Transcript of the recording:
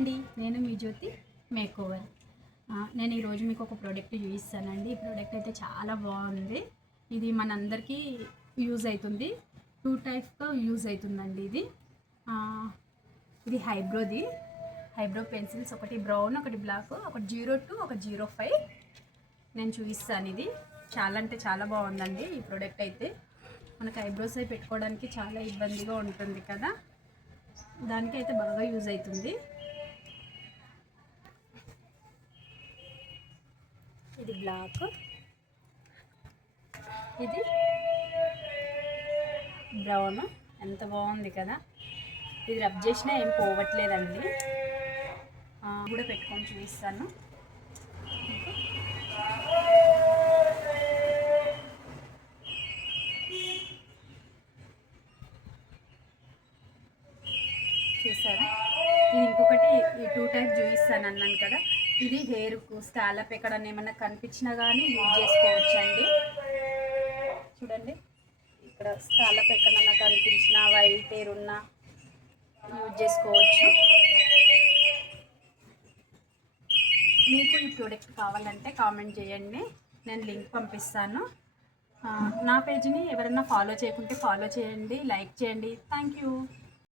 అండి, నేను మీ జ్యోతి మేకోవర్. నేను ఈరోజు మీకు ఒక ప్రోడక్ట్ చూపిస్తానండి. ఈ ప్రోడక్ట్ అయితే చాలా బాగుంది. ఇది మనందరికీ యూజ్ అవుతుంది. 2 టైప్స్గా యూజ్ అవుతుందండి. ఇది హైబ్రో పెన్సిల్స్, ఒకటి బ్రౌన్, ఒకటి బ్లాక్, ఒకటి 02, ఒక 05 నేను చూపిస్తాను. ఇది చాలా అంటే చాలా బాగుందండి. ఈ ప్రోడక్ట్ అయితే మనకు ఐబ్రోస్ అయి పెట్టుకోవడానికి చాలా ఇబ్బందిగా ఉంటుంది కదా, దానికైతే బాగా యూజ్ అవుతుంది. ఇది బ్లాక్, ఇది బ్రౌన్. ఎంత బాగుంది కదా. ఇది రబ్ చేసినా ఏం పోవట్లేదండి. కూడా పెట్టుకొని చూపిస్తాను. చూసారా, ఇది ఇంకొకటి ఈ 2 టైప్ చూపిస్తాను అన్నాను కదా. ఇది హెయిర్కు స్కాలప్ ఎక్కడన్నా ఏమన్నా కనిపించినా కానీ యూజ్ చేసుకోవచ్చు అండి. చూడండి, ఇక్కడ స్కాలప్ ఎక్కడన్నా కనిపించినా, వైట్ హెయిర్ ఉన్నా యూజ్ చేసుకోవచ్చు. మీకు ఈ ప్రోడక్ట్ కావాలంటే కామెంట్ చేయండి, నేను లింక్ పంపిస్తాను. నా పేజ్ని ఎవరైనా ఫాలో చేయకుంటే ఫాలో చేయండి, లైక్ చేయండి. Thank you.